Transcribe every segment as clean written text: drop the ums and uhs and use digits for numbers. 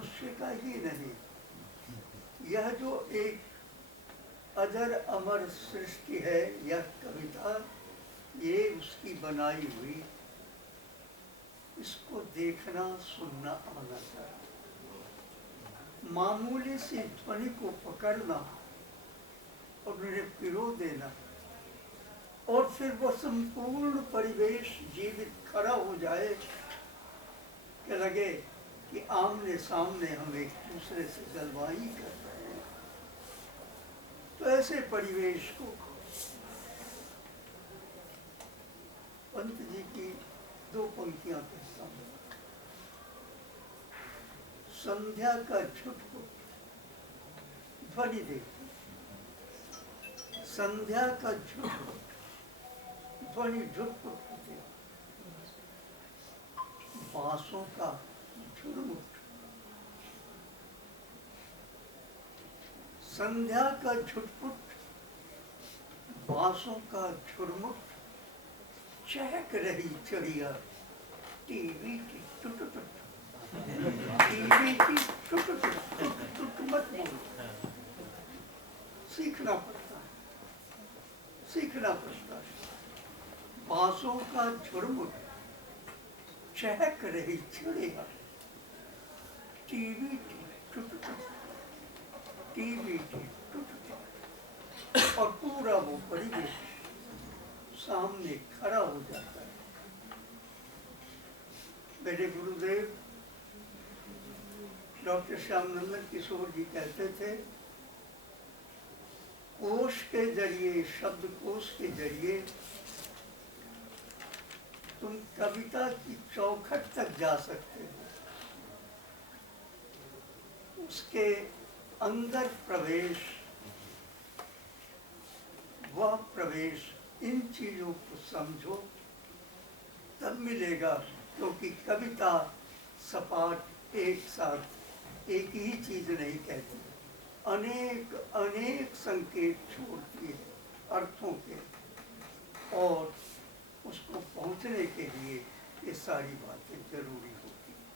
मनुष्य का ही नहीं, यह जो एक अजर अमर सृष्टि है, यह कविता, ये उसकी बनाई हुई, इसको देखना सुनना आना चाहिए। मामूली सी ध्वनि को पकड़ना और उन्हें पिरो देना और फिर वह संपूर्ण परिवेश जीवित खड़ा हो जाए कि लगे कि आमने सामने हम एक दूसरे से गलवाई कर रहे हैं। तो ऐसे परिवेश को पंत जी की दो पंक्तियां कहता हूं। संध्या का झुटपुट, ध्वनि देखो, संध्या का झुटपुट, ध्वनि झुटपुट होते, बांसों का झुरमुट, संध्या का झुटपुट, बांसों का झुरमुट, चहक रही चिड़िया टीवी की टुट-टुट, टीवी की टुट-टुट मत बोलो। सीखना पड़ता है, सीखना पड़ता है। बांसों का झुरमुट, चहक रही चिड़िया टीवी की टुट-टुट, टीवी की टुट-टुट, और पूरा वो परिवेश सामने खड़ा हो जाता है। मेरे गुरुदेव डॉक्टर श्यामनंदन किशोर जी कहते थे, कोश के जरिए, शब्द कोश के जरिए तुम कविता की चौखट तक जा सकते हो। उसके अंदर प्रवेश, वह प्रवेश, इन चीजों को समझो तब मिलेगा, क्योंकि कविता सपाट एक साथ एक ही चीज नहीं कहती, अनेक अनेक संकेत छोड़ती है अर्थों के, और उसको पहुंचने के लिए ये सारी बातें जरूरी होती हैं।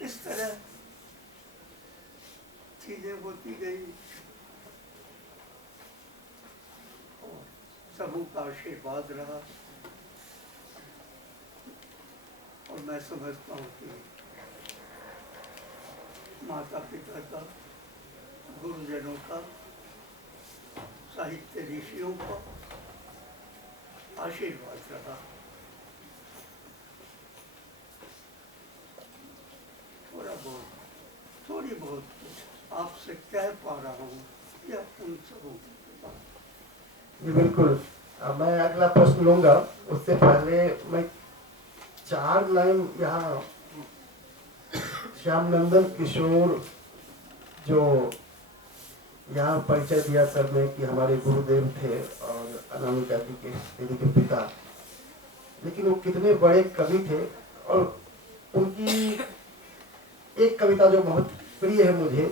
इस तरह चीजें होती गई और सबों का आशीर्वाद रहा, और मैं समझता हूँ कि माता पिता का, गुरुजनों का, साहित्य ऋषियों का आशीर्वाद रहा। थोड़ी बहुत आपसे कह पा रहा हूँ या उन सबों जी बिल्कुल। मैं अगला प्रश्न लूंगा, उससे पहले मैं 4 लाइन यहाँ श्यामनंदन किशोर जो यहाँ परिचय दिया सर ने कि हमारे गुरुदेव थे और अनामिका जी के दीदी के पिता, लेकिन वो कितने बड़े कवि थे। और उनकी एक कविता जो बहुत प्रिय है मुझे,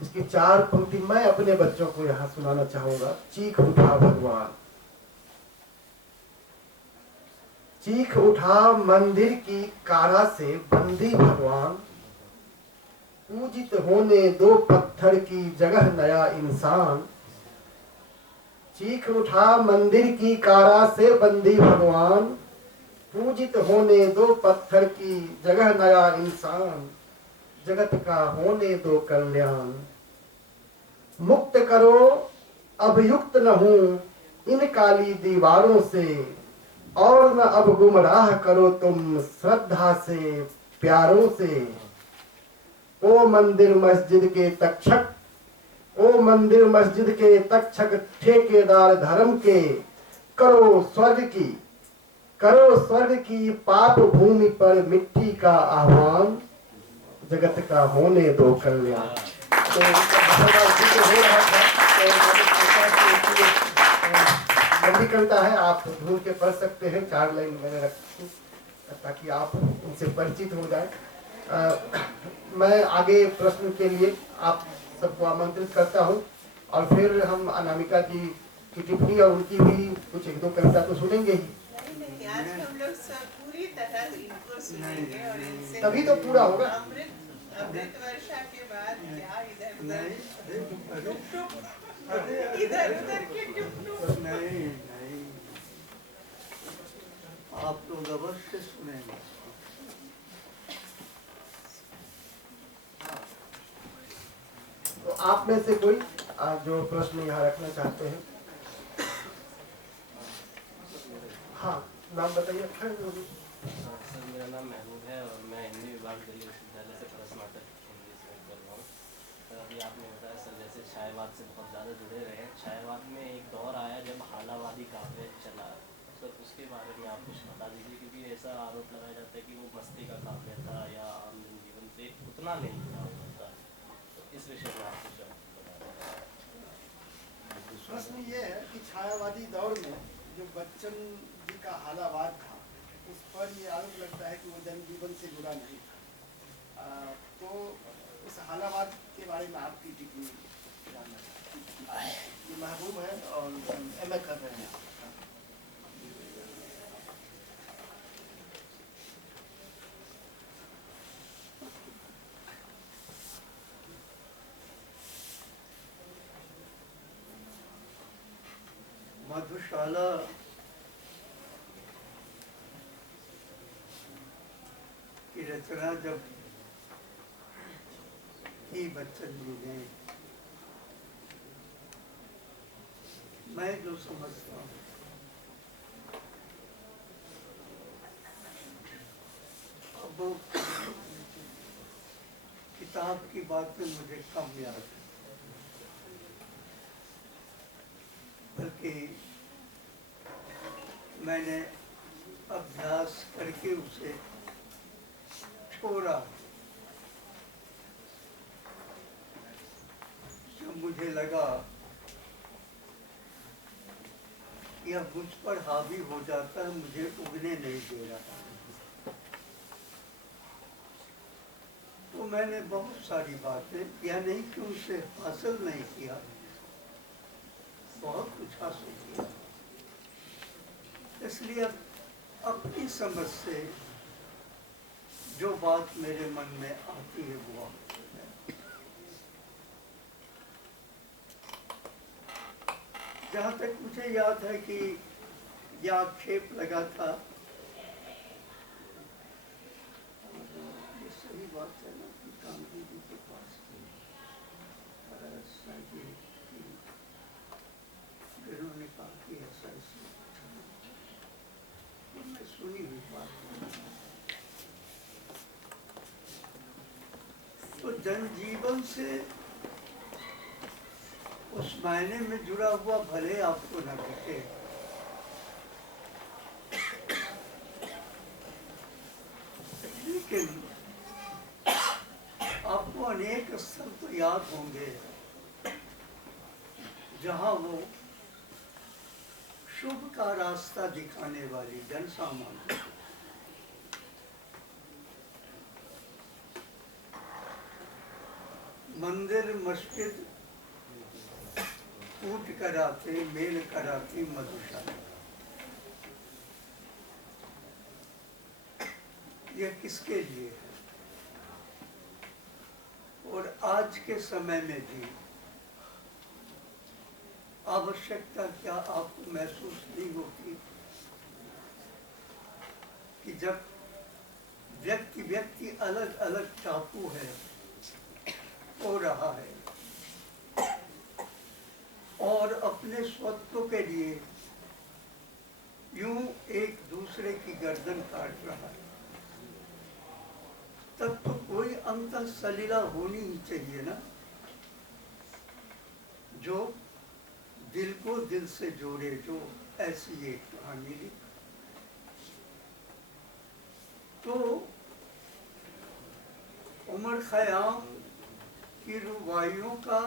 इसकी 4 पंक्ति मैं अपने बच्चों को यहाँ सुनाना चाहूंगा। चीख उठा भगवान, चीख उठा मंदिर की कारा से बंदी भगवान, पूजित होने दो पत्थर की जगह नया इंसान। चीख उठा मंदिर की कारा से बंदी भगवान, पूजित होने दो पत्थर की जगह नया इंसान। जगत का होने दो कल्याण, मुक्त करो अब युक्त न हूं इन काली दीवारों से, और न अब गुमराह करो तुम श्रद्धा से प्यारों से। ओ मंदिर मस्जिद के तक्षक, ओ मंदिर मस्जिद के तक्षक, ठेकेदार धर्म के, करो स्वर्ग की पाप भूमि पर मिट्टी का आह्वान। जगत का होने दो कल्याण। तो लंबी कविता है, आप ढूंढ के पढ़ सकते हैं। 4 लाइन मैंने रखी ताकि आप उनसे परिचित हो जाए। मैं आगे प्रश्न के लिए आप सबको आमंत्रित करता हूं, और फिर हम अनामिका जी की टिप्पणी और उनकी भी कुछ 1-2 कविता तो सुनेंगे ही। आज हम लोग सब पूरी तरह इनको सुनेंगे और इनसे तभी तो पूरा होगा। अमृत अमृत वर्षा के बाद क्या इधर उधर नहीं, टुक टुक इधर उधर के टुक टुक। नहीं नहीं, आप लोग अवश्य सुनेंगे। तो आप में से कोई जो प्रश्न यहाँ रखना चाहते हैं? हाँ, नाम बताइए। सर, मेरा नाम महबूब है और मैं हिंदी विभाग दिल्ली विश्वविद्यालय से प्रश्नोत्तर हिंदी से कर रहा हूँ। सर, अभी आपने बताया सर जैसे छायावाद से बहुत ज़्यादा जुड़े रहे हैं। छायावाद में एक दौर आया जब हालावादी काव्य चला, सर उसके बारे में आप कुछ बता दीजिए, क्योंकि ऐसा आरोप लगाया जाता है कि वो मस्ती का काव्य था या आम जनजीवन से उतना नहीं था होता। तो इस विषय में आप कुछ बता दीजिए। प्रश्न ये है कि छायावादी दौर में जो बच्चन जी का हालावाद था, उस पर ये आरोप लगता है कि वो जनजीवन से जुड़ा नहीं था। तो उस हालावाद के बारे में आपकी टिप्पणी जानना चाहते हैं। ये महबूब है और MA कर रहे हैं। मधुशाला की रचना जब की बच्चन जी ने, मैं जो समझता हूँ अब किताब की बातें मुझे कम याद है, बल्कि मैंने अभ्यास करके उसे छोड़ा। जब मुझे लगा कि अब मुझ पर हावी हो जाता है, मुझे उगने नहीं दे रहा, तो मैंने बहुत सारी बातें, या नहीं कि उसे हासिल नहीं किया, बहुत कुछ हासिल किया। इसलिए अब अपनी समझ से जो बात मेरे मन में आती है वो आती है। जहाँ तक मुझे याद है कि यह आक्षेप लगा था, ये सही बात है ना कि गांधी जी के पास उन्होंने कहा कि ऐसा मैं सुनी हुई बात है। तो जनजीवन से उस मायने में जुड़ा हुआ भले आपको न दिखे, लेकिन आपको अनेक स्थल तो याद होंगे जहाँ वो शुभ का रास्ता दिखाने वाली जन सामान्य मंदिर मस्जिद कूट कराते, मेल कराती मधुशाला, यह किसके लिए है? और आज के समय में भी आवश्यकता क्या आपको महसूस नहीं होती कि जब व्यक्ति व्यक्ति अलग अलग टापू है, हो रहा है और अपने स्वत्व के लिए यूं एक दूसरे की गर्दन काट रहा है, तब तो कोई अंतर सलीला होनी ही चाहिए ना, जो दिल को दिल से जोड़े, जो ऐसी एक कहानी लिखी। तो उमर खयाम की रुबाइयों का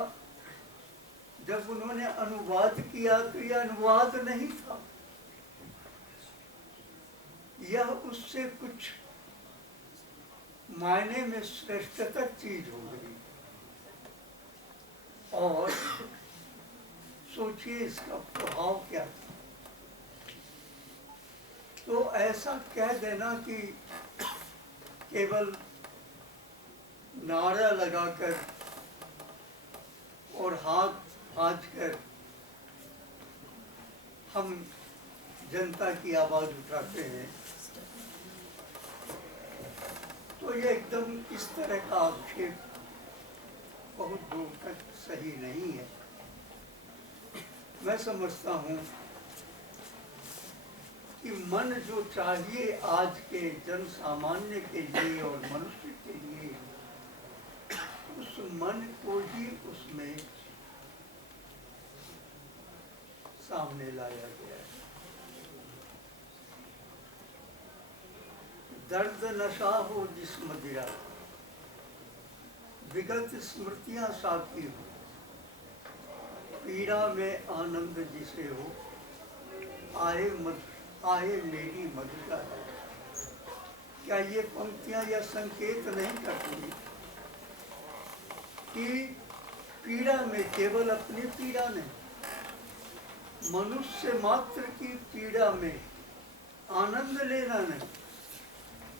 जब उन्होंने अनुवाद किया तो यह अनुवाद नहीं था, यह उससे कुछ मायने में श्रेष्ठतर चीज हो गई। और सोचिए इसका प्रभाव क्या था। तो ऐसा कह देना कि केवल नारा लगाकर और हाथ भांज कर हम जनता की आवाज उठाते हैं, तो ये एकदम इस तरह का आक्षेप बहुत दूर तक सही नहीं है। मैं समझता हूँ कि मन जो चाहिए आज के जन सामान्य के लिए और मनुष्य के लिए, उस मन को ही उसमें सामने लाया गया है। दर्द नशा हो जिस मदिरा, विगत स्मृतियां साथी हो, पीड़ा में आनंद जिसे हो, आए मेरी मधुरा। क्या ये पंक्तियां यह संकेत नहीं करती कि पीड़ा में केवल अपनी पीड़ा नहीं, मनुष्य मात्र की पीड़ा में आनंद लेना नहीं,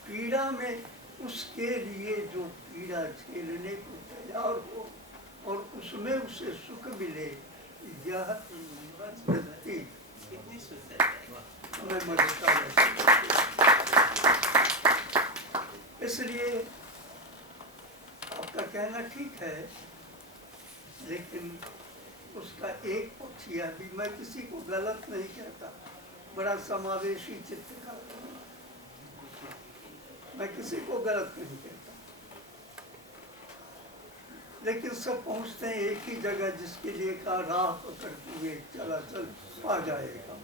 पीड़ा में उसके लिए जो पीड़ा झेलने को तैयार हो और उसमें उसे सुख मिले, यह वृत्ति मैं मधुता है। इसलिए आपका कहना ठीक है, लेकिन उसका एक पक्ष यह भी, मैं किसी को गलत नहीं कहता, बड़ा समावेशी चित्रकार, मैं किसी को गलत नहीं कहता, लेकिन सब पहुंचते हैं एक ही जगह, जिसके लिए का राह पकड़ते हुए चला चल आ जाएगा।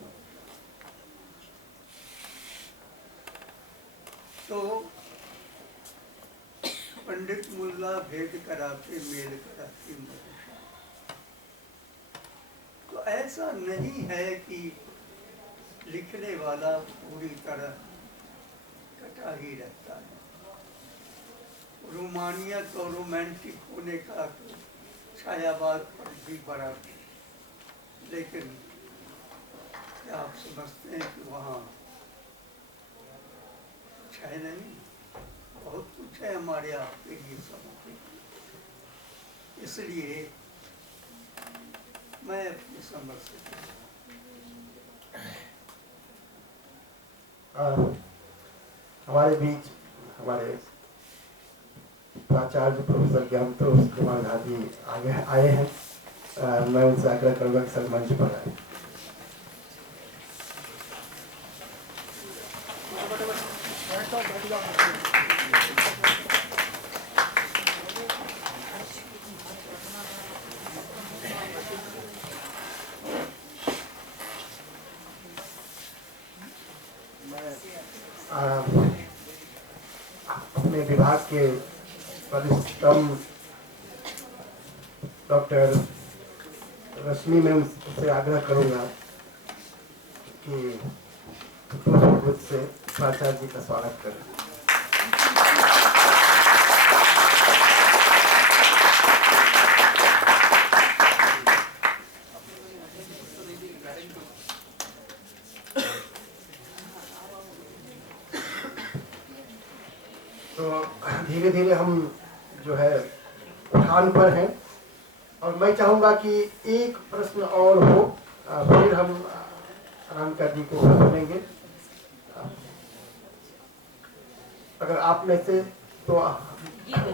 तो पंडित मुल्ला भेद कराते मेल कराते मदरसा, तो ऐसा नहीं है कि लिखने वाला पूरी तरह कटा ही रहता है। रोमानियत और रोमांटिक होने का छायावाद पर भी बड़ा, लेकिन क्या आप समझते हैं कि वहाँ कुछ है नहीं? बहुत कुछ है हमारे आपके लिए समझ। इसलिए मैं अपनी समझ से हमारे बीच हमारे प्राचार्य प्रोफेसर ज्ञानतोष कुमार झा जी आगे आए हैं। मैं उनसे आग्रह करूँगा कि सर मंच पर आए। अपने विभाग के वरिष्ठतम डॉक्टर रश्मि मैम से आग्रह करूंगा कि मुझ से प्राचार्य जी का स्वागत करें। तो धीरे धीरे हम जो है उठान पर हैं, और मैं चाहूँगा कि एक प्रश्न और हो, फिर हम रामकर जी को सुनेंगे। अगर आप में से, तो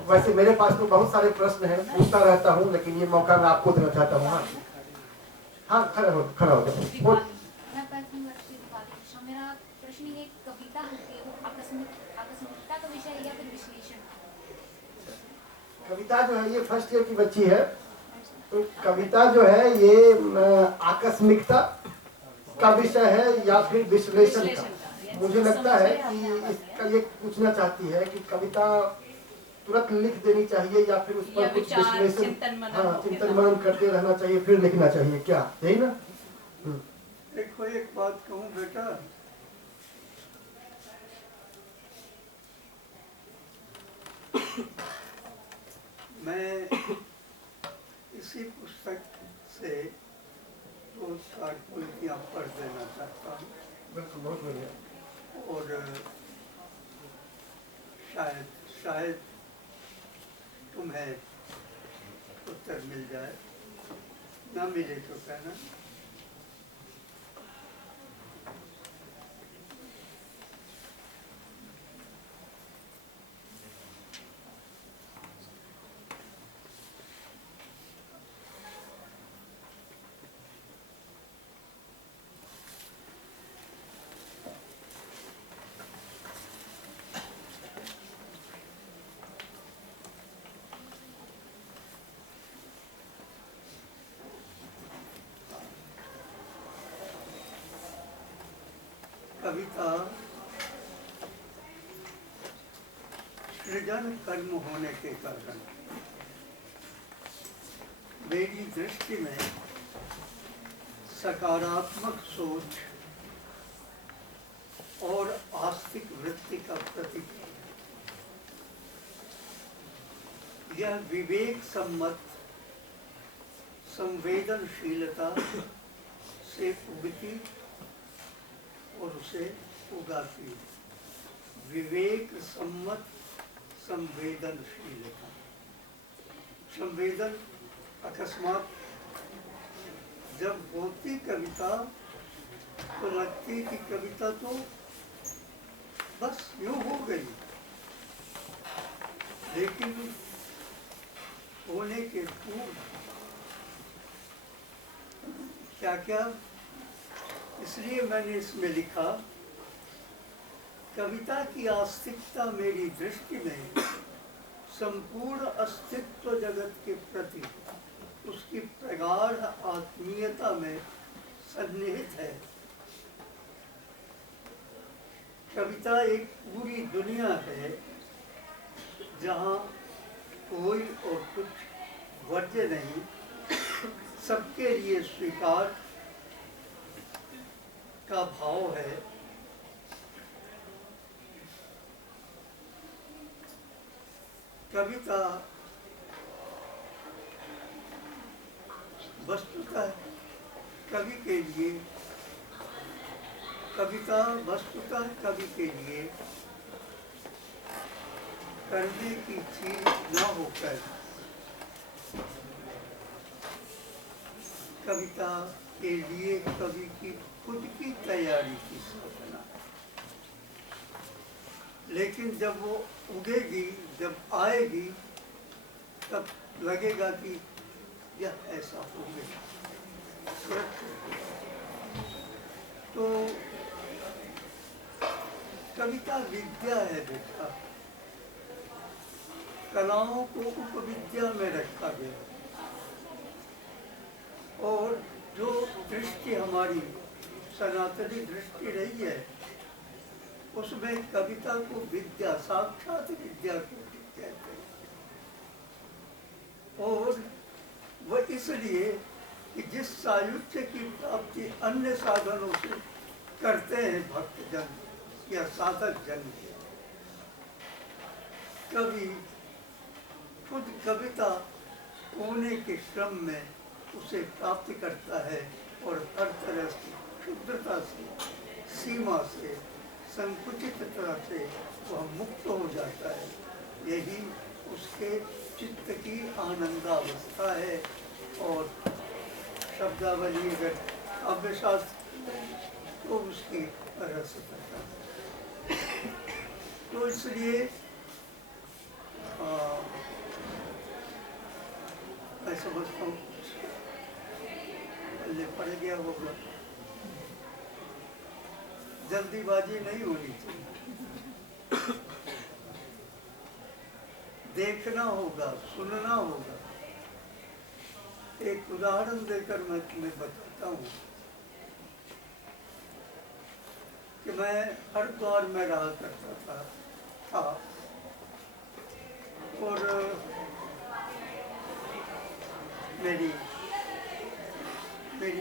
वैसे मेरे पास तो बहुत सारे प्रश्न हैं, पूछता रहता हूँ, लेकिन ये मौका मैं आपको देना चाहता हूँ। हाँ, खड़ा हो जाओ। मेरा प्रश्न ये कविता है, वो आकस्मिकता का विषय है या फिर विश्लेषण? कविता जो है ये फर्स्ट ईयर की बच्ची है, तो कविता जो है ये आकस्मिकता का विषय है या फिर विश्लेषण का? मुझे लगता है कि इसका ये पूछना चाहती है कि कविता तुरंत लिख देनी चाहिए या फिर उस पर कुछ विश्लेषण, चिंतन मनन करते रहना चाहिए फिर लिखना चाहिए, क्या यही ना? देखो, एक बात कहूँ बेटा, मैं इसी पुस्तक से दो चार पंक्तियाँ पढ़ देना चाहता हूँ। बिल्कुल, बहुत बढ़िया। और शायद शायद तुम्हें उत्तर मिल जाए, ना मिले तो कहना। कविता सृजन कर्म होने के कारण मेरी दृष्टि में सकारात्मक सोच और आस्तिक वृत्ति का प्रतीक है। यह विवेक सम्मत संवेदनशीलता से उगती और उसे उगाती है। विवेक सम्मत संवेदनशीलता। संवेदन अकस्मात जब होती कविता तो लगती कि कविता तो बस यूं हो गई, लेकिन होने के पूर्व क्या क्या, इसलिए मैंने इसमें लिखा, कविता की आस्तिकता मेरी दृष्टि में संपूर्ण अस्तित्व जगत के प्रति उसकी प्रगाढ़ आत्मीयता में सन्निहित है। कविता एक पूरी दुनिया है जहाँ कोई और कुछ वर्ज्य नहीं, सबके लिए स्वीकार का भाव है। कविता वस्तुतः कवि के लिए, कविता वस्तुतः कवि के लिए करने की चीज न होकर कविता के लिए कवि की खुद की तैयारी की साधना है। लेकिन जब वो उगेगी, जब आएगी, तब लगेगा कि यह ऐसा हो गया। तो कविता विद्या है बेटा, कलाओं को उपविद्या में रखा गया और जो दृष्टि हमारी सनातनी दृष्टि रही है उसमें कविता को विद्या, साक्षात विद्या को कहते हैं। और वह इसलिए कि जिस सायुज्य की प्राप्ति अन्य साधनों से करते हैं भक्तजन या साधक जन, कवि खुद कविता होने के क्रम में उसे प्राप्त करता है और हर तरह से क्षुद्रता से, सीमा से, संकुचितता से वह मुक्त हो जाता है। यही उसके चित्त की आनंदावस्था है। और शब्दावली अगर काव्यशास्त्र तो उसकी रसता है। तो इसलिए मैं समझता हूँ पल्ले पड़ गया होगा, जल्दीबाजी नहीं होनी चाहिए, देखना होगा, सुनना होगा। एक उदाहरण देकर मैं तुम्हें बताता हूँ कि मैं हरिद्वार में रहा करता था और मेरी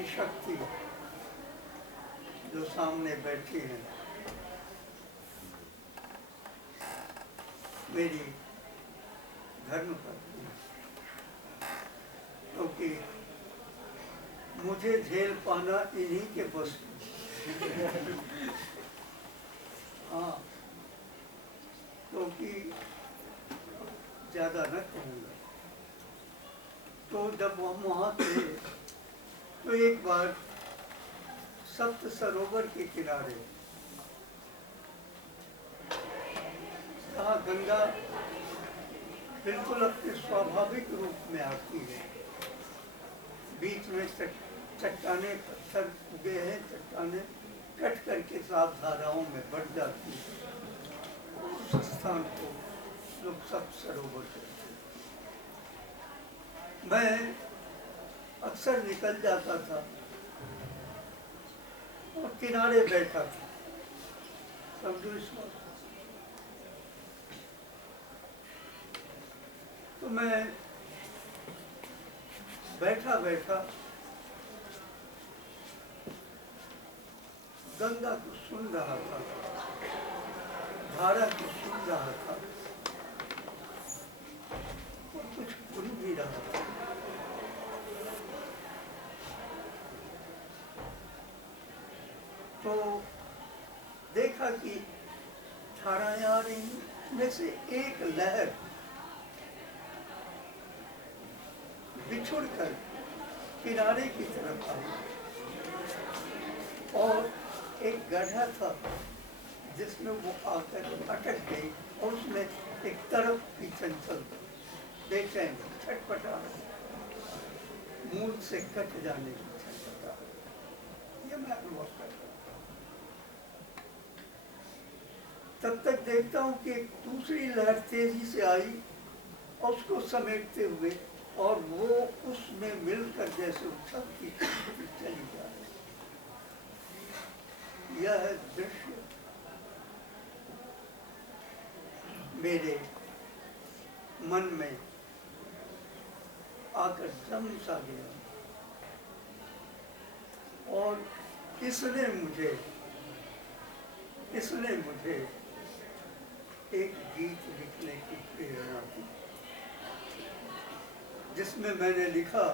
शक्ति जो सामने बैठी है, मेरी धर्मपत्नी, क्योंकि मुझे झेल पाना इन्हीं के बस हाँ, क्योंकि ज़्यादा न कहूँगा। तो जब हम वहाँ थे तो एक बार सप्त सरोवर के किनारे, जहाँ गंगा बिल्कुल अपने स्वाभाविक रूप में आती है, बीच में चट्टाने पत्थर उगे हैं, चट्टाने कट करके साफ धाराओं में बढ़ जाती है, उस स्थान को लोग सप्त सरोवर कहते हैं। मैं अक्सर निकल जाता था और किनारे बैठा था, समझो इस बात। तो मैं बैठा बैठा गंगा को सुन रहा था, धारा को सुन रहा था और कुछ भूल भी रहा था। तो देखा कि धाराएं आ रही में से एक लहर बिछुड़कर किनारे की तरफ आई और एक गड्ढा था जिसमें वो आकर अटक गई और उसमें एक तरफ की चंचल बेचैन छटपटा, मूल से कट जाने की छटपटा, ये मैं अनुभव कर रहा हूँ। तब तक देखता हूँ कि एक दूसरी लहर तेजी से आई और उसको समेटते हुए, और वो उसमें मिलकर जैसे उछलती चली जा रही। यह दृश्य मेरे मन में आकर जम सा गया और इसने मुझे एक गीत लिखने की प्रेरणा दी, जिसमें मैंने लिखा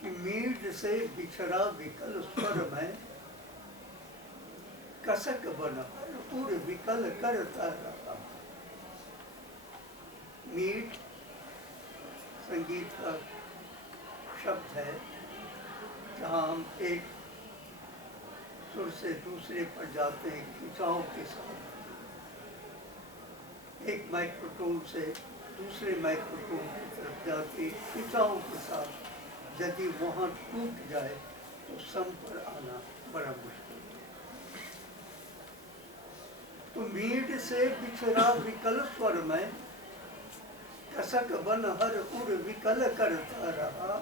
कि मीट से बिछड़ा विकल स्वर में कसक बना पूरे विकल करता रहा। मीट संगीत का शब्द है, जहाँ हम एक सुर से दूसरे पर जाते हैं खिंचाव के साथ, एक माइक्रोटोन से दूसरे माइक्रोटोन की तरफ जाके खिंचाव के साथ यदि वहाँ टूट जाए तो सम पर आना बड़ा मुश्किल है। तो मीट से बिछड़ा विकल स्वर में कसक बन हर उर विकल करता रहा,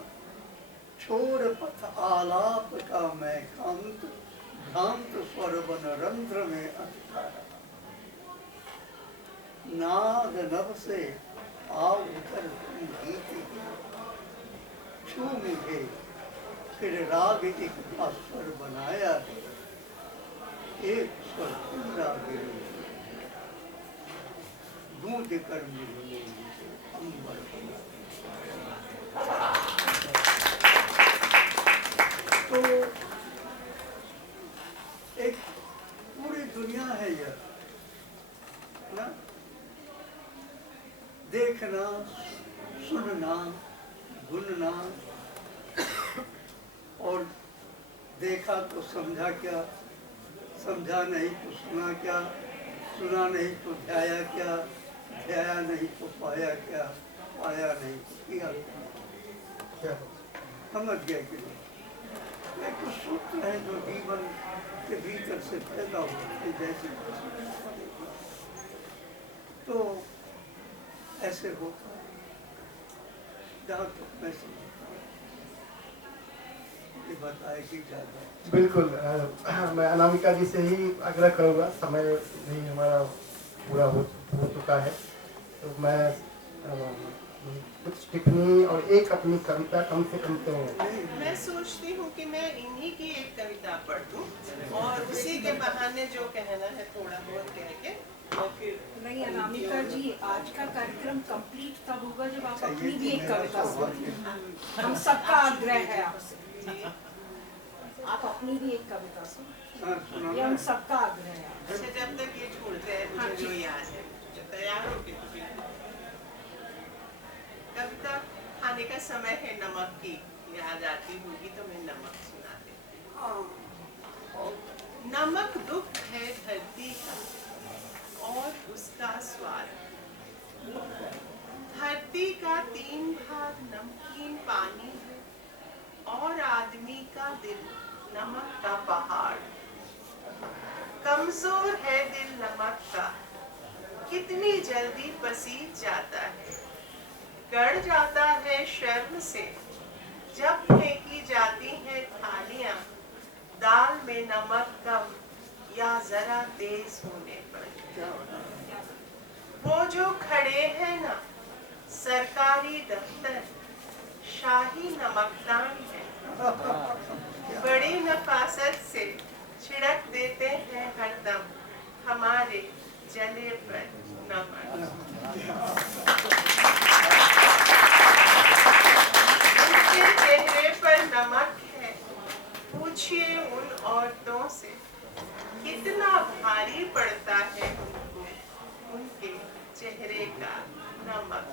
छोड़ पथ आलाप का मैं कांत, भ्रांत स्वर बन रंध्र में अटका रहा। नाद नभ से आओ उतर तुम गीत छू मुझे, फिर राग एक स्वर बनाया है, एक स्वर तुम राग गूंज कर मुझे अंबर बना। तो एक पूरी दुनिया है यह ना, देखना, सुनना, गुनना, और देखा तो समझा क्या, समझा नहीं तो सुना क्या, सुना नहीं तो ध्याया क्या, ध्याया नहीं तो पाया क्या, पाया नहीं तो किया क्या। समझ गया कि नहीं? एक सूत्र है जो जीवन के भीतर से पैदा होते जैसे, तो ऐसे होता है जहाँ तक मैं समझता हूँ। ये बताएगी ज़्यादा। बिल्कुल मैं अनामिका जी से ही आग्रह करूँगा, समय भी हमारा पूरा हो चुका है, तो मैं कुछ टिप्पणी और एक अपनी कविता कम से कम तो मैं सोचती हूँ कि मैं इन्हीं की एक कविता पढ़ दूँ और उसी के बहाने जो कहना है थोड़ा बहुत कह के और फिर नहीं। अनामिका जी, आज का कार्यक्रम कंप्लीट तब होगा जब आप अपनी भी एक कविता सुनाएं। हम सबका आग्रह है आपसे, आप अपनी भी एक कविता सुनाएं। हाँ, सुनाओ। ये हम सबका आग्रह है। अच्छा, जब तक ये ढूंढते हैं, मुझे जो याद है, जो तैयार हो के कविता खाने का समय है, नमक की याद आती होगी तो मैं नमक सुना देती हूँ। नमक दुख है धरती का और उसका स्वाद। धरती का 3 भाग नमकीन पानी है और आदमी का दिल नमक का पहाड़। कमजोर है दिल नमक का, कितनी जल्दी पसीज जाता है, गड़ जाता है शर्म से जब फेंकी जाती है थालियां दाल में नमक कम या जरा तेज होने पर। वो जो खड़े हैं ना सरकारी दफ्तर, शाही नमकदान है, बड़ी नफासत से छिड़क देते हैं हरदम हमारे जले पर नमक। उनके चेहरे पर नमक है, पूछिए उन औरतों से कितना भारी पड़ता है उनको उनके चेहरे का नमक।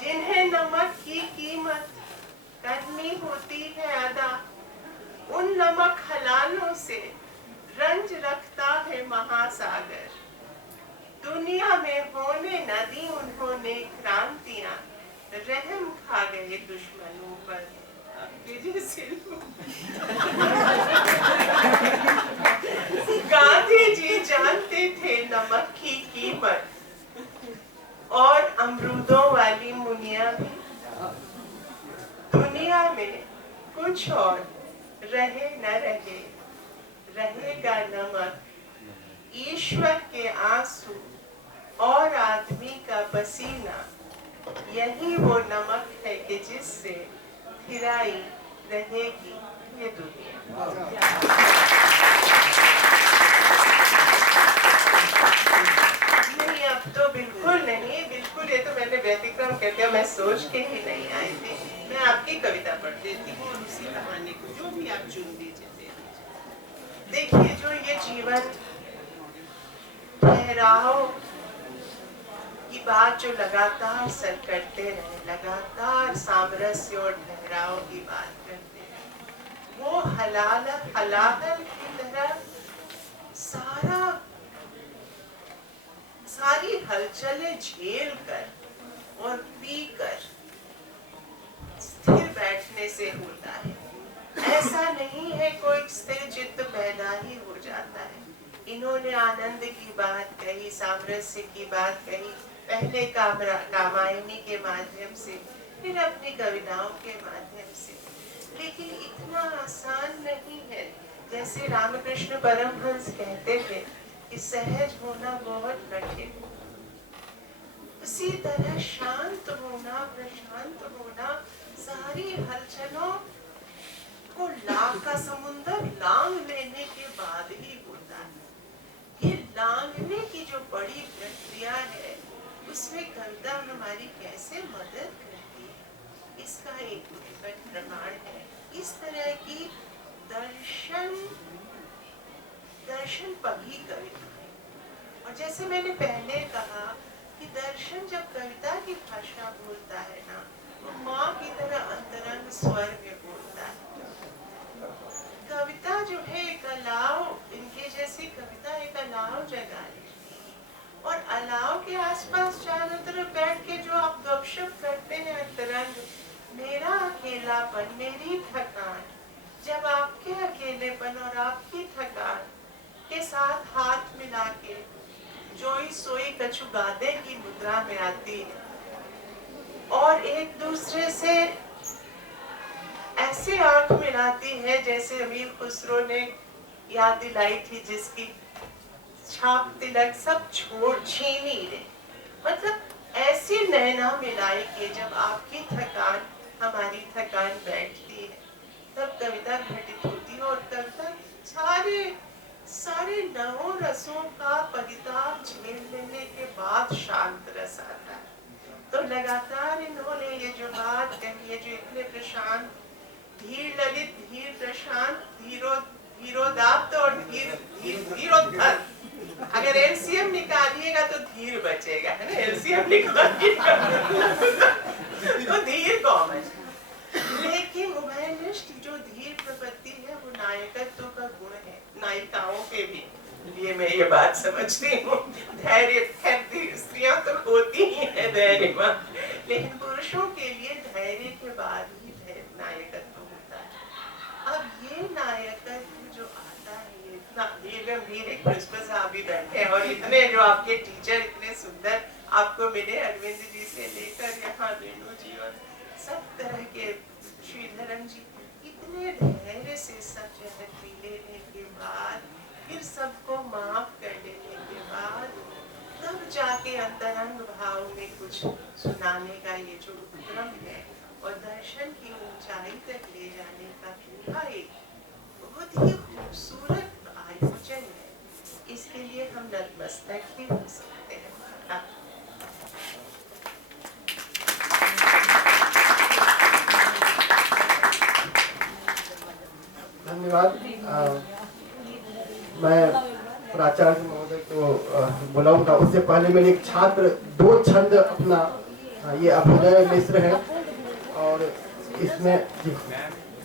जिन्हें नमक की कीमत करनी होती है अदा, उन नमक हलालों से रंज रखता है महासागर। दुनिया में होने न दी उन्होंने क्रांतियां, रहम खा गए दुश्मनों पर। आपके जैसे गांधी जी जानते थे नमक की कीमत, और अमरूदों वाली मुनिया भी। दुनिया में कुछ और रहे न रहे, रहेगा नमक। ईश्वर के आंसू और आदमी का पसीना, यही वो नमक है कि जिससे फिराई रहेगी ये दुनिया। नहीं, अब तो बिल्कुल नहीं, बिल्कुल ये तो मैंने व्यतिक्रम कर दिया, मैं सोच के ही नहीं आई थी। मैं आपकी कविता पढ़ देती हूँ और उसी कहानी को जो भी आप चुन लीजिए दे दीजिए। देखिए, जो ये जीवन ठहराव की बात जो लगातार सर करते रहे, लगातार सामरस्य और ठहराव की बात करते रहे, वो हलाल की तरह सारी हलचलें झेल कर और पी कर स्थिर बैठने से होता है। ऐसा नहीं है कोई स्थिर चित्त पैदा ही हो जाता है। इन्होंने आनंद की बात कही, सामरस्य की बात कही, पहले कामायनी के माध्यम से, फिर अपनी कविताओं के माध्यम से, लेकिन इतना आसान नहीं है। जैसे रामकृष्ण परमहंस कहते थे कि सहज होना बहुत कठिन, उसी तरह शांत होना, प्रशांत होना, सारी हलचलों को का समुंदर लांग लेने के बाद ही होता है। ये लांगने की जो बड़ी प्रक्रिया है, उसमें कविता हमारी कैसे मदद करती है, इसका एक उत्कट प्रमाण है। इस तरह की दर्शन पगी कविताएं, और जैसे मैंने पहले कहा कि दर्शन जब कविता की भाषा बोलता है ना, वो माँ की तरह अंतरंग स्वर में बोलता है। कविता जो है एक अलाव, इनके जैसी कविता एक अलाव जगा लेती है, और अलाव के आसपास चारों तरफ बैठ के जो आप गपशप करते हैं अंतरंग, मेरा अकेलापन, मेरी थकान, जब आपके अकेलेपन और आपकी थकान के साथ हाथ मिला के जोई सोई कछु गादे की मुद्रा में आती है, और एक दूसरे से ऐसे आंख मिलाती है जैसे अमीर खुसरो ने याद दिलाई थी, जिसकी छाप तिलक सब छोड़ छीनी ले। मतलब ऐसी नैना मिलाई के जब आपकी थकान हमारी थकान बैठती है, तब कविता घटित होती है। और कविता सारे नवों रसों का परिताप झेल लेने के बाद शांत रस आता है। तो लगातार इन्होंने ये जो बात कही है, जो इतने प्रशांत, धीर ललित, धीर प्रशांत, धीरो धीरोदात्त और धीरोद्धत। अगर एलसीएम निकालिएगा तो धीर बचेगा, है ना? एलसीएम निकालिएगा तो धीर कॉमन। लेकिन उभयनिष्ठ जो धीर प्रपत्ति है वो नायकत्व का गुण है। नायिकाओं के भी लिए मैं ये बात समझती हूँ। धैर्य, खैर स्त्रियां तो होती ही है धैर्यवान, लेकिन पुरुषों के लिए धैर्य के बाद ही नायकत्व होता है। अब ये नायकत्व जो आता है, ये इतना गंभीर है। क्रिसमस आप भी बैठे हैं और इतने जो आपके टीचर इतने सुंदर आपको मिले, अरविंद जी से लेकर यहाँ रेणु जी और सब तरह के, श्रीधरन जी, इतने धैर्य से सब जगत पी लेने के बाद, फिर सबको माफ कर देने के बाद, तब जाके अंतरंग भाव में कुछ सुनाने का ये जो उपक्रम है और दर्शन की ऊंचाई तक ले जाने का पूरा एक बहुत ही खूबसूरत आयोजन है। इसके लिए हम नतमस्तक ही हो सकते हैं। धन्यवाद। मैं प्राचार्य महोदय को बुलाऊंगा। उससे पहले मेरे एक छात्र 2 छंद अपना, ये अभ्युदय मिश्र है और इसमें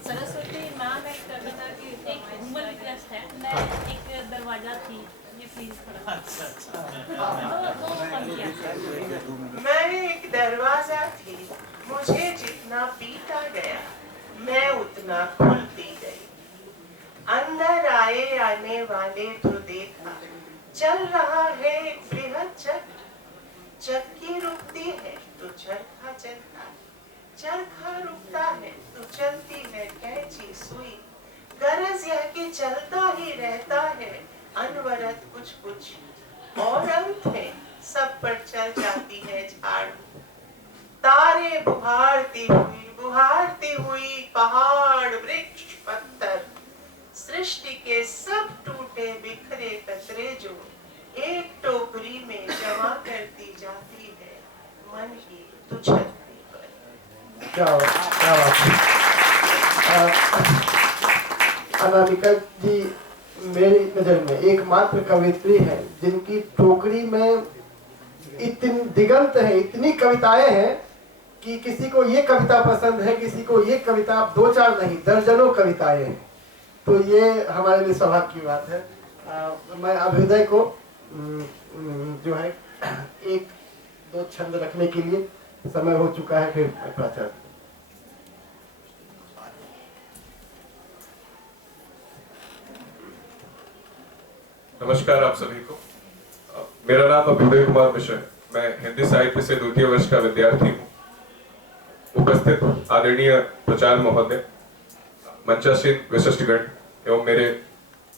सरस्वती मैम एक कविता की एक ह्यूमन रिक्वेस्ट है, मैं एक दरवाजा थी, ये प्लीज थोड़ा। मैं एक दरवाजा थी, मुझे जितना पीटा गया मैं उतना खुलती गई। अंदर आए आने वाले तो देखा, चल रहा है एक बृहद चक्र। चक्की रुकती है तो चरखा चलता है, चरखा रुकता है तो चलती है कैंची सुई। गरज यह कि चलता ही रहता है अनवरत कुछ कुछ, और अंत में सब पर चल जाती है झाड़ू। तारे बुहारती हुई पहाड़ वृक्ष पत्थर, सृष्टि के सब टूटे बिखरे कचरे जो एक टोकरी में जमा करती जाती है मन की तुझकने पर। क्या अनामिका जी मेरी नजर में एकमात्र कवयित्री है जिनकी टोकरी में इतनी दिगंत है, इतनी कविताएं हैं कि किसी को ये कविता पसंद है, किसी को ये कविता, 2-4 नहीं दर्जनों कविताएं हैं। तो ये हमारे लिए सौभाग्य की बात है। मैं अभ्युदय को जो है 1-2 छंद रखने के लिए समय हो चुका है। फिर प्राचार्य नमस्कार आप सभी को। मेरा नाम अभ्युदय कुमार मिश्र है। मैं हिंदी साहित्य से 2य वर्ष का विद्यार्थी हूँ। उपस्थित आदरणीय प्राचार्य महोदय, मंचासीन विशिष्टगण एवं मेरे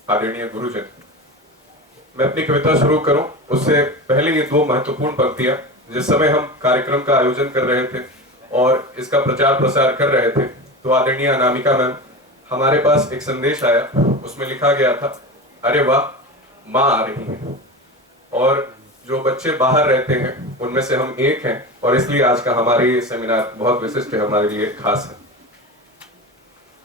आदरणीय गुरुजन, मैं अपनी कविता शुरू करूं उससे पहले ये 2 महत्वपूर्ण पंक्तियां। जिस समय हम कार्यक्रम का आयोजन कर रहे थे और इसका प्रचार प्रसार कर रहे थे तो आदरणीय अनामिका मैम, हमारे पास एक संदेश आया, उसमें लिखा गया था, अरे वाह माँ आ रही है। और जो बच्चे बाहर रहते हैं उनमें से हम एक हैं और इसलिए आज का हमारे ये सेमिनार बहुत विशिष्ट है, हमारे लिए खास है।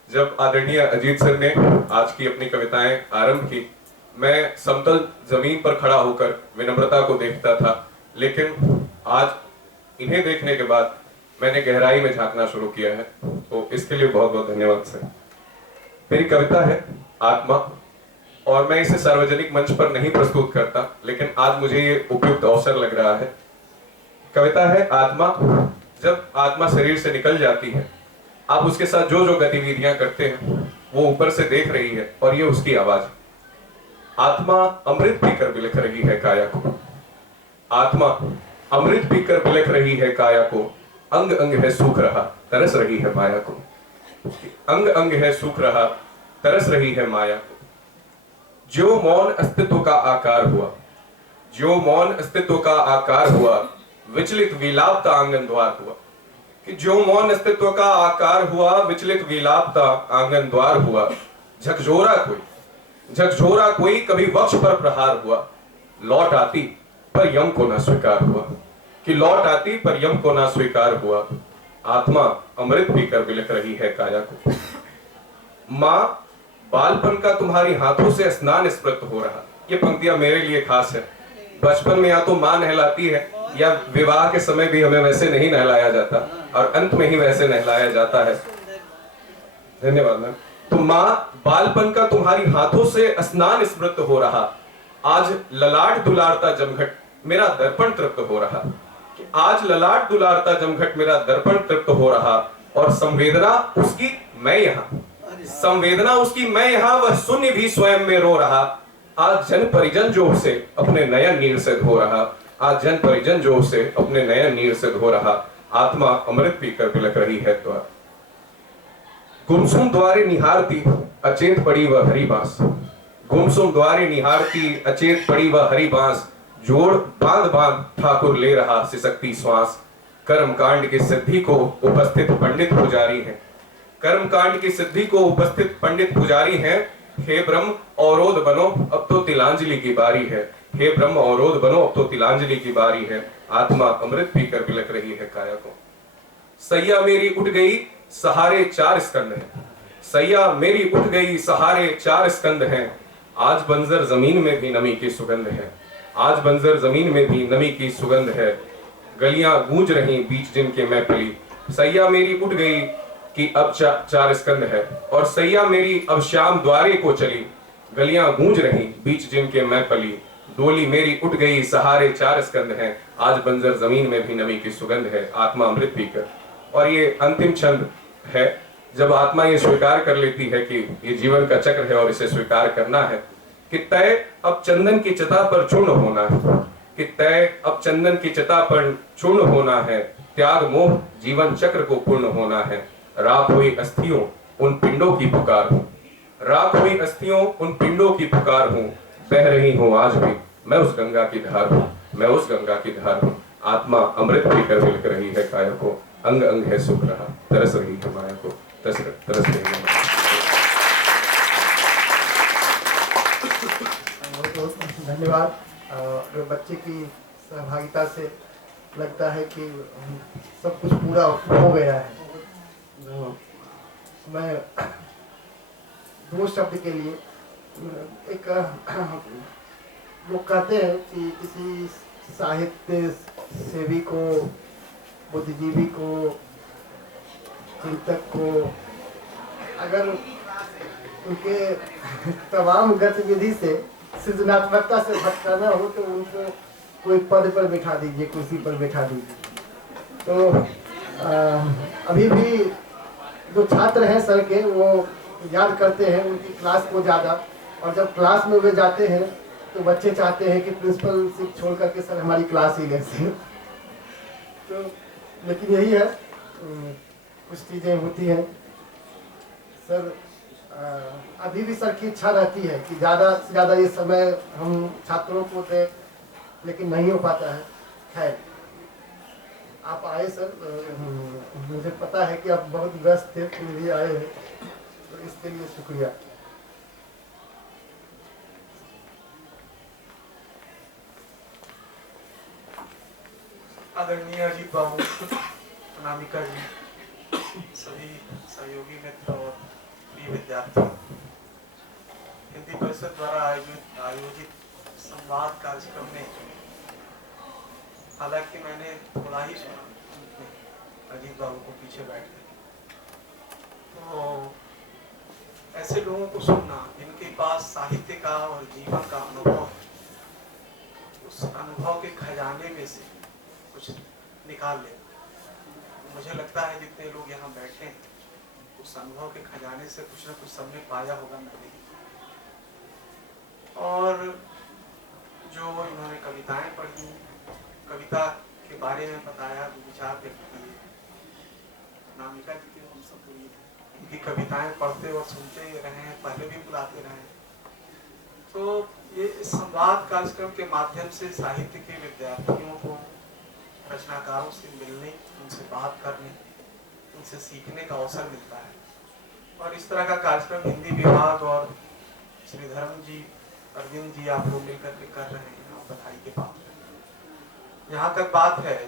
जब आदरणीय अजीत सर ने आज की अपनी कविताएं आरंभ की, मैं समतल जमीन पर खड़ा होकर विनम्रता को देखता था, लेकिन आज इन्हें देखने के बाद मैंने गहराई में झांकना शुरू किया है। तो इसके लिए बहुत बहुत धन्यवाद सर। मेरी कविता है आत्मा और मैं इसे सार्वजनिक मंच पर नहीं प्रस्तुत करता, लेकिन आज मुझे ये उपयुक्त अवसर लग रहा है। कविता है आत्मा। जब आत्मा शरीर से निकल जाती है, आप उसके साथ जो जो गतिविधियां करते हैं वो ऊपर से देख रही है और ये उसकी आवाज। आत्मा अमृत पीकर बिलख रही है काया को, आत्मा अमृत पीकर बिलख रही है काया को, अंग अंग है सूख रहा तरस रही है माया को, अंग अंग है सूख रहा तरस रही है माया को। जो मौन अस्तित्व का आकार हुआ, जो मौन अस्तित्व का आकार हुआ, विचलित विलापता आंगन द्वार हुआ। कि जो मौन अस्तित्व का आकार हुआ, विचलित विलापता आंगन द्वार हुआ। झकझोरा कोई कभी वक्ष पर प्रहार हुआ, लौट आती पर यम को न स्वीकार हुआ। कि लौट आती पर यम को न स्वीकार हुआ। आत्मा अमृत पीकर बिलख रही है काया को। माँ बालपन का तुम्हारी हाथों से स्नान स्मृत हो रहा। ये पंक्तियां मेरे लिए खास है। बचपन में या तो माँ नहलाती है या विवाह के समय भी हमें वैसे नहीं नहलाया जाता और अंत में ही वैसे नहलाया जाता है। धन्यवाद मैम। तो माँ, बालपन का तुम्हारी हाथों से स्नान स्मृत हो रहा, आज ललाट दुलारता जमघट मेरा दर्पण तृप्त हो रहा। आज ललाट दुलारता जमघट मेरा दर्पण तृप्त हो रहा और संवेदना उसकी मैं यहाँ, संवेदना उसकी मैं यहाँ, वह शून्य भी स्वयं में रो रहा। आज जन परिजन जो उसे अपने नयन नीर से धो रहा, आज जन परिजन जो उसे अपने नयन नीर से धो रहा। आत्मा अमृत पीकर बिलक रही है द्वार, गुमसुम द्वारे निहारती अचेत पड़ी वह हरी बांस, गुमसुम द्वारे निहारती अचेत पड़ी वह हरी बांस। जोड़ बांध बांध ठाकुर ले रहा सिसकती श्वास। कर्म कांड की सिद्धि को उपस्थित पंडित पुजारी हैं, कर्म कांड की सिद्धि को उपस्थित पंडित पुजारी हैं। हे ब्रह्म अवरोध बनो, अब तो तिलांजलि की बारी है। हे ब्रह्म अवरोध बनो, अब तो तिलांजलि की बारी है। आत्मा अमृत पीकर बिलक रही है काया को। सैया मेरी उठ गई सहारे 4 स्कंद हैं, सैया मेरी उठ गई सहारे 4 स्कंद हैं। आज बंजर जमीन में भी नमी की सुगंध है, आज बंजर जमीन में भी नमी की सुगंध है। गलियां गूंज रही बीच जिनके मैं पली, सैया मेरी उठ गई कि अब 4 स्कंद है और सैया मेरी अब श्याम द्वारे को चली। गलियां गूंज रही बीच जिनके मैं पली, डोली मेरी उठ गई सहारे 4 स्कंद हैं। आज बंजर जमीन में भी नमी की सुगंध है। आत्मा अमृत पीकर। और ये अंतिम छंद है जब आत्मा ये स्वीकार कर लेती है कि ये जीवन का चक्र है और इसे स्वीकार करना है कि तय अब चंदन की चिता पर चूर्ण होना है, कि तय अब चंदन की चिता पर चूर्ण होना है। त्याग मोह जीवन चक्र को पूर्ण होना है। राख हुई अस्थियों उन पिंडों की पुकार हूँ, राख हुई अस्थियों उन पिंडों की पुकार हूँ। बह रही हूँ आज भी मैं उस गंगा की धार हूँ, मैं उस गंगा की धार हूँ। आत्मा अमृत पीकर बिलक रही है काया को। अंग अंग है सुख रहा, तरस रही है माया को, तरस रही है। धन्यवाद। बच्चे की सहभागिता से लगता है कि सब कुछ पूरा हो गया है। मैं 2 शब्द के लिए एक लोग कहते हैं कि किसी साहित्य सेवी को, बुद्धिजीवी को, चिंतक को अगर उनके तमाम गतिविधि से सृजनात्मकता से भटकाना हो तो उनको कोई पद पर बैठा दीजिए, कुर्सी पर बैठा दीजिए। तो अभी भी जो छात्र हैं सर के वो याद करते हैं उनकी क्लास को ज़्यादा, और जब क्लास में वे जाते हैं तो बच्चे चाहते हैं कि प्रिंसिपल से छोड़ करके सर हमारी क्लास ही ले सकें। तो लेकिन यही है, कुछ चीज़ें होती हैं सर। अभी भी सर की इच्छा रहती है कि ज़्यादा से ज़्यादा ये समय हम छात्रों को दें, लेकिन नहीं हो पाता है। खैर आप आए सर, मुझे पता है कि आप बहुत व्यस्त थे, फिर भी आए हैं, तो इसके लिए शुक्रिया। आदरणीय अजीत बाबू, अनामिका जी, सभी सहयोगी मित्र और प्रिय विद्यार्थी, हिंदी परिषद द्वारा आयोजित संवाद कार्यक्रम में हालांकि मैंने थोड़ा ही सुना अजीत बाबू को पीछे बैठ के, तो ऐसे लोगों को सुनना जिनके पास साहित्य का और जीवन का अनुभव है, उस अनुभव के खजाने में से कुछ निकाल लेना। मुझे लगता है जितने लोग यहाँ बैठे हैं उस अनुभव के खजाने से कुछ न कुछ सबने पाया होगा। मैंने और जो इन्होंने कविताएं पढ़ी, कविता के बारे में बताया, विचार व्यक्त किए, अनामिका जी के हम सब उनकी कविताएं पढ़ते और सुनते रहे हैं, पहले भी बुलाते रहे हैं। तो ये संवाद कार्यक्रम के माध्यम से साहित्य के विद्यार्थियों को रचनाकारों से मिलने, उनसे बात करने, उनसे सीखने का अवसर मिलता है। और इस तरह का कार्यक्रम हिंदी विभाग और श्रीधरम जी, अरविंद जी आप लोग मिलकर के कर रहे हैं, और बधाई के पात्र हैं। यहाँ तक बात है,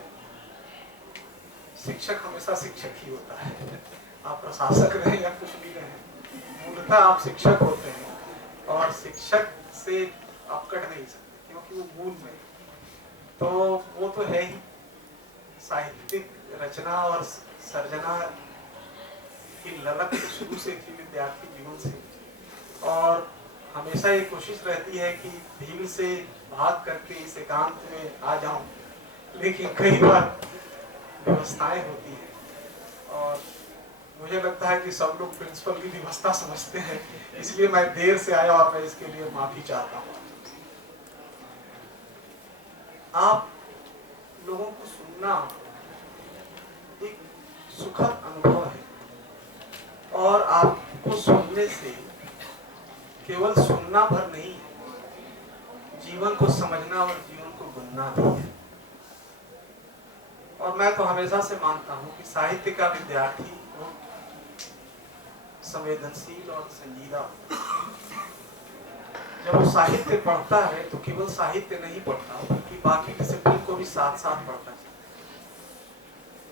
शिक्षक हमेशा शिक्षक ही होता है, आप प्रशासक रहे या कुछ भी रहे, मूलतः आप शिक्षक होते हैं और शिक्षक से आप कट नहीं सकते क्योंकि वो मूल में, तो वो तो है ही साहित्यिक रचना और सर्जना की ललक तो शुरू से थी विद्यार्थी जीवन से, और हमेशा ये कोशिश रहती है कि भीड़ से भाग करके इस एकांत में आ जाऊं, लेकिन कई बार व्यवस्थाएं होती हैं और मुझे लगता है कि सब लोग प्रिंसिपल की व्यवस्था समझते हैं, इसलिए मैं देर से आया और मैं इसके लिए माफी चाहता हूँ। आप लोगों को सुनना एक सुखद अनुभव है और आपको सुनने से केवल सुनना भर नहीं है, जीवन को समझना और जीवन को बुनना भी है। और मैं तो हमेशा से मानता हूं कि साहित्य का विद्यार्थी बहुत संवेदनशील और संजीदा होता है। जब वो साहित्य पढ़ता है तो केवल साहित्य नहीं पढ़ता बल्कि बाकी डिसिप्लिन को भी साथ साथ पढ़ता है।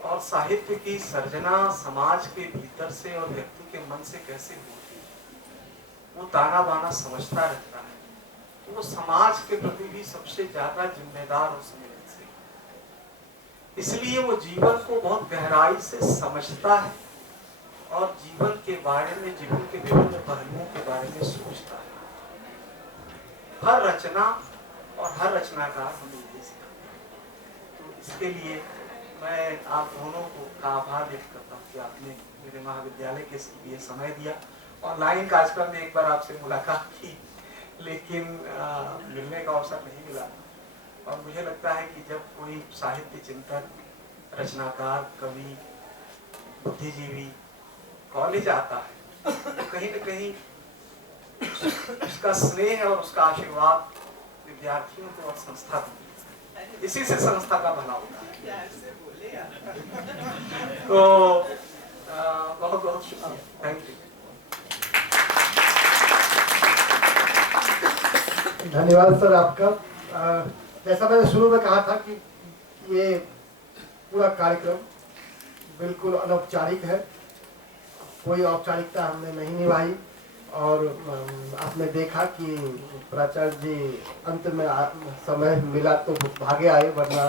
और साहित्य की सर्जना समाज के भीतर से और व्यक्ति के मन से कैसे होती है, वो ताना बाना समझता रहता है, तो वो समाज के प्रति भी सबसे ज्यादा जिम्मेदार और संवेदनशील, इसलिए वो जीवन को बहुत गहराई से समझता है और जीवन के बारे में, जीवन के विभिन्न पहलुओं के बारे में सोचता है। हर रचना और हर रचनाकार हमें ये सिखाता है। तो इसके लिए मैं आप दोनों का आभार व्यक्त करता हूँ कि आपने मेरे महाविद्यालय के लिए समय दिया। ऑनलाइन कार्यक्रम में एक बार आपसे मुलाकात की, लेकिन मिलने का अवसर नहीं मिला। और मुझे लगता है कि जब कोई साहित्य चिंतक, रचनाकार, कवि, बुद्धिजीवी कॉलेज आता है तो कहीं न कहीं उसका स्नेह और उसका आशीर्वाद विद्यार्थियों को और संस्था को मिलता है। इसी से संस्था का भला होता है। तो बहुत बहुत शुक्रिया, थैंक यू। धन्यवाद सर आपका। जैसा मैंने शुरू में कहा था कि ये पूरा कार्यक्रम बिल्कुल अनौपचारिक है, कोई औपचारिकता हमने नहीं निभाई। और आपने देखा कि प्राचार्य जी अंत में समय मिला तो भागे आए, वरना